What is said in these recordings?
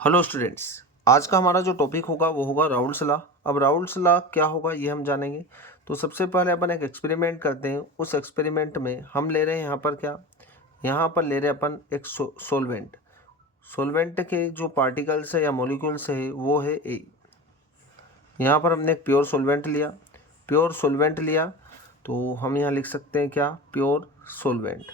Hello students, आज का हमारा जो टॉपिक होगा वो होगा राउल्स लॉ। अब राउल्स लॉ क्या होगा ये हम जानेंगे। तो सबसे पहले अपन एक एक्सपेरिमेंट करते हैं। उस एक्सपेरिमेंट में हम ले रहे हैं यहाँ पर क्या, यहाँ पर ले रहे हैं अपन एक सोलवेंट। सोलवेंट के जो पार्टिकल्स है या मॉलिक्यूल्स है वो है ए। यहाँ पर हमने एक प्योर सोलवेंट लिया। प्योर सोलवेंट लिया तो हम यहाँ लिख सकते हैं क्या, प्योर सोलवेंट,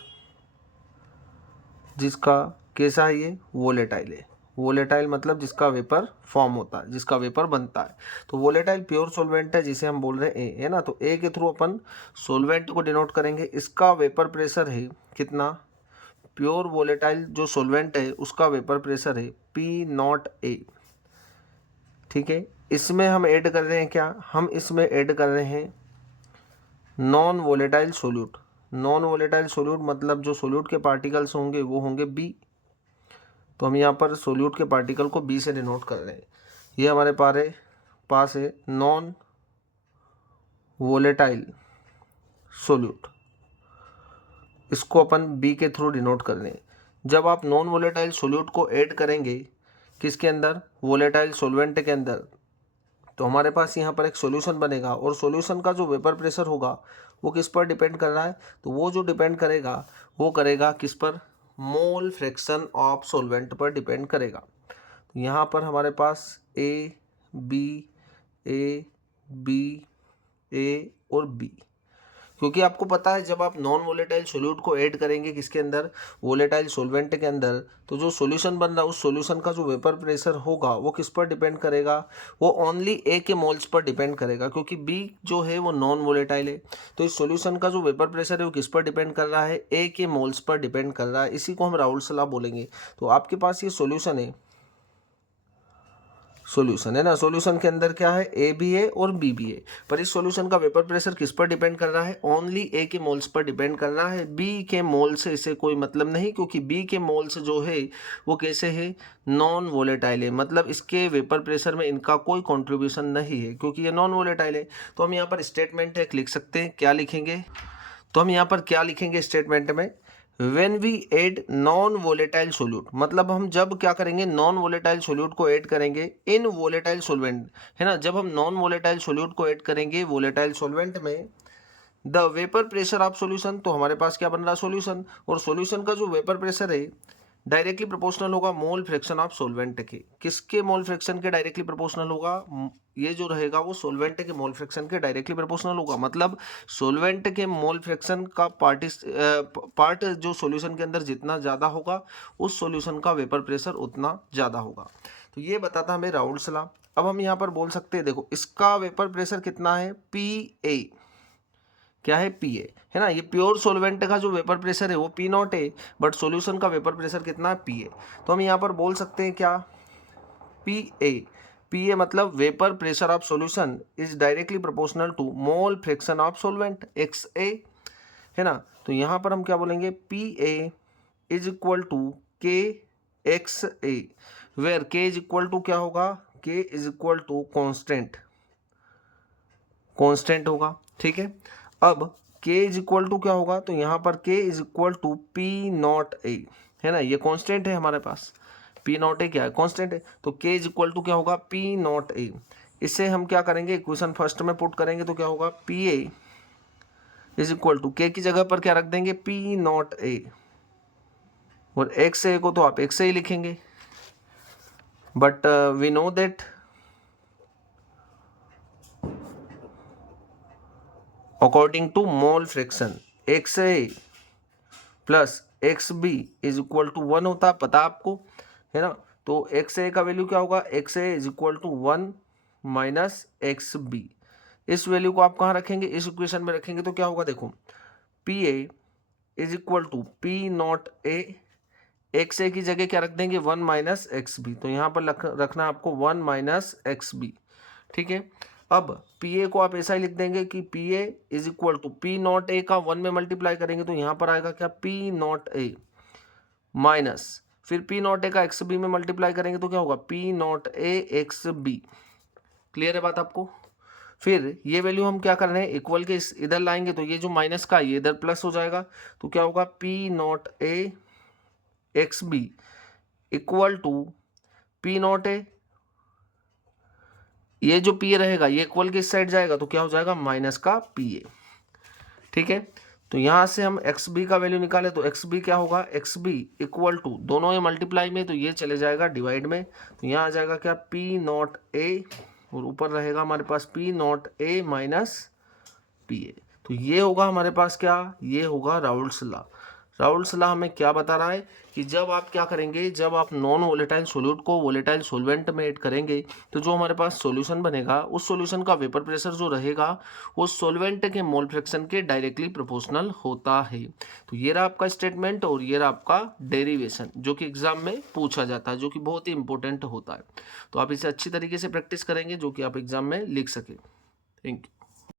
जिसका कैसा है ये, वोलेटाइल है। वोलेटाइल मतलब जिसका वेपर फॉर्म होता है, जिसका वेपर बनता है। तो वोलेटाइल प्योर सोलवेंट है जिसे हम बोल रहे हैं ए, है ना। तो ए के थ्रू अपन सोलवेंट को डिनोट करेंगे। इसका वेपर प्रेशर है कितना, प्योर वोलेटाइल जो सोलवेंट है उसका वेपर प्रेशर है पी नॉट ए। ठीक है, इसमें हम ऐड कर रहे हैं क्या, हम इसमें ऐड कर रहे हैं non volatile solute. Non volatile solute मतलब जो सोल्यूट के पार्टिकल्स होंगे वो होंगे बी। तो हम यहाँ पर सोल्यूट के पार्टिकल को बी से डिनोट कर रहे हैं। ये हमारे पास है नॉन वोलेटाइल सोल्यूट, इसको अपन बी के थ्रू डिनोट कर रहे हैं। जब आप नॉन वोलेटाइल सोल्यूट को ऐड करेंगे किसके अंदर, वोलेटाइल सोलवेंट के अंदर, तो हमारे पास यहाँ पर एक सॉल्यूशन बनेगा। और सॉल्यूशन का जो वेपर प्रेशर होगा वो किस पर डिपेंड कर रहा है, तो वो जो डिपेंड करेगा वो करेगा किस पर, मोल फ्रैक्शन ऑफ सॉल्वेंट पर डिपेंड करेगा। तो यहाँ पर हमारे पास ए बी ए और बी, क्योंकि आपको पता है जब आप नॉन वोलेटाइल सोल्यूट को ऐड करेंगे किसके अंदर, वोलेटाइल सॉल्वेंट के अंदर, तो जो सॉल्यूशन बन रहा है उस सॉल्यूशन का जो वेपर प्रेशर होगा वो किस पर डिपेंड करेगा, वो ओनली ए के मोल्स पर डिपेंड करेगा, क्योंकि बी जो है वो नॉन वोलेटाइल है। तो इस सॉल्यूशन का जो वेपर प्रेशर है वो किस पर डिपेंड कर रहा है, ए के मोल्स पर डिपेंड कर रहा है। इसी को हम राउल्स लॉ बोलेंगे। तो आपके पास ये सॉल्यूशन है, सॉल्यूशन है ना। सॉल्यूशन के अंदर क्या है, ए भी है और बी भी है। पर इस सॉल्यूशन का वेपर प्रेशर किस पर डिपेंड कर रहा है, ओनली ए के मोल्स पर डिपेंड कर रहा है। बी के मोल से इसे कोई मतलब नहीं, क्योंकि बी के मोल्स जो है वो कैसे है, नॉन वोलेटाइल है। मतलब इसके वेपर प्रेशर में इनका कोई कॉन्ट्रीब्यूशन नहीं है, क्योंकि ये नॉन वोलेटाइल है। तो हम यहाँ पर स्टेटमेंट एक लिख सकते हैं, क्या लिखेंगे, तो हम यहाँ पर क्या लिखेंगे स्टेटमेंट में, when we add non volatile solute, मतलब हम जब क्या करेंगे, नॉन वोलेटाइल सोल्यूट को ऐड करेंगे इन वोलेटाइल सोलवेंट, है ना। जब हम नॉन वोलेटाइल सोल्यूट को ऐड करेंगे वोलेटाइल सोलवेंट में, the vapour pressure of solution, तो हमारे पास क्या बन रहा है, सॉल्यूशन। और सॉल्यूशन का जो वेपर प्रेशर है डायरेक्टली प्रोपोर्शनल होगा मोल फ्रैक्शन ऑफ सोलवेंट के। किसके मोल फ्रैक्शन के डायरेक्टली प्रोपोर्शनल होगा, ये जो रहेगा वो सोलवेंट के मोल फ्रैक्शन के डायरेक्टली प्रोपोर्शनल होगा। मतलब सोलवेंट के मोल फ्रैक्शन का पार्ट जो सॉल्यूशन के अंदर जितना ज़्यादा होगा उस सॉल्यूशन का वेपर प्रेशर उतना ज़्यादा होगा। तो ये बताता हमें राउल्स लॉ। अब हम यहाँ पर बोल सकते हैं, देखो इसका वेपर प्रेशर कितना है, पी ए, क्या है, पी ए, है ना। ये प्योर सोलवेंट का जो वेपर प्रेशर है वो पी नॉट है, बट सॉल्यूशन का वेपर प्रेशर कितना है, पी ए। तो हम यहाँ पर बोल सकते हैं क्या, पी ए, पी ए मतलब vapour pressure of solution is directly proportional to mole fraction of solvent X A, है ना। तो यहाँ पर हम क्या बोलेंगे, P A is equal to K X A, where K is equal to क्या होगा, K is equal to constant, constant होगा। ठीक है, अब k इज इक्वल टू क्या होगा, तो यहाँ पर k is equal to P not A, है ना। ये कांस्टेंट है हमारे पास, पी नॉट ए क्या है, कांस्टेंट है। तो k इज इक्वल टू क्या होगा, पी नॉट ए। इससे हम क्या करेंगे, इक्वेशन फर्स्ट में पुट करेंगे तो क्या होगा, P A is equal to k की जगह पर क्या रख देंगे, पी नॉट ए, और x ए को तो आप x से ही लिखेंगे। But we know that according to mole fraction X A plus X B is equal to 1 होता है, पता आपको, है ना। तो एक्स ए का वैल्यू क्या होगा, X A is equal to 1 minus X B. इस वैल्यू को आप कहाँ रखेंगे, इस इक्वेशन में रखेंगे तो क्या होगा, देखो P A is equal to P not A, X A की जगह क्या रख देंगे, 1 माइनस एक्स बी। तो यहाँ पर रखना आपको 1 माइनस एक्स बी। ठीक है, अब पी ए को आप ऐसा ही लिख देंगे कि P A is equal to P not A का 1 में मल्टीप्लाई करेंगे तो यहाँ पर आएगा क्या, पी नॉट ए माइनस, फिर पी नॉट ए का एक्स बी में मल्टीप्लाई करेंगे तो क्या होगा, P not A X B. Clear है बात आपको। फिर ये वैल्यू हम क्या कर रहे हैं, इक्वल के इधर लाएंगे तो ये जो माइनस का ये इधर प्लस हो जाएगा, तो क्या होगा, P not A X B equal to P not A, ये जो पी रहेगा ये इक्वल के इस साइड जाएगा तो क्या हो जाएगा माइनस का पी ए। ठीक है, तो यहां से हम एक्स बी का वैल्यू निकाले तो एक्स बी क्या होगा, एक्स बी इक्वल टू, दोनों ये मल्टीप्लाई में तो ये चले जाएगा डिवाइड में, तो यहाँ आ जाएगा क्या पी नॉट ए और ऊपर रहेगा हमारे पास P not A minus P A. तो ये होगा हमारे पास क्या, ये होगा राउल्स लॉ। राउल्स लॉ हमें क्या बता रहा है कि जब आप क्या करेंगे, जब आप नॉन वोलेटाइल सोल्यूट को वोलेटाइल सोलवेंट में ऐड करेंगे तो जो हमारे पास सॉल्यूशन बनेगा उस सॉल्यूशन का वेपर प्रेशर जो रहेगा वो सॉल्वेंट के मोल फ्रैक्शन के डायरेक्टली प्रोपोर्शनल होता है। तो ये रहा आपका स्टेटमेंट और ये रहा आपका डेरिवेशन जो कि एग्जाम में पूछा जाता है, जो कि बहुत ही इंपॉर्टेंट होता है। तो आप इसे अच्छी तरीके से प्रैक्टिस करेंगे जो कि आप एग्जाम में लिख सके। Thank you.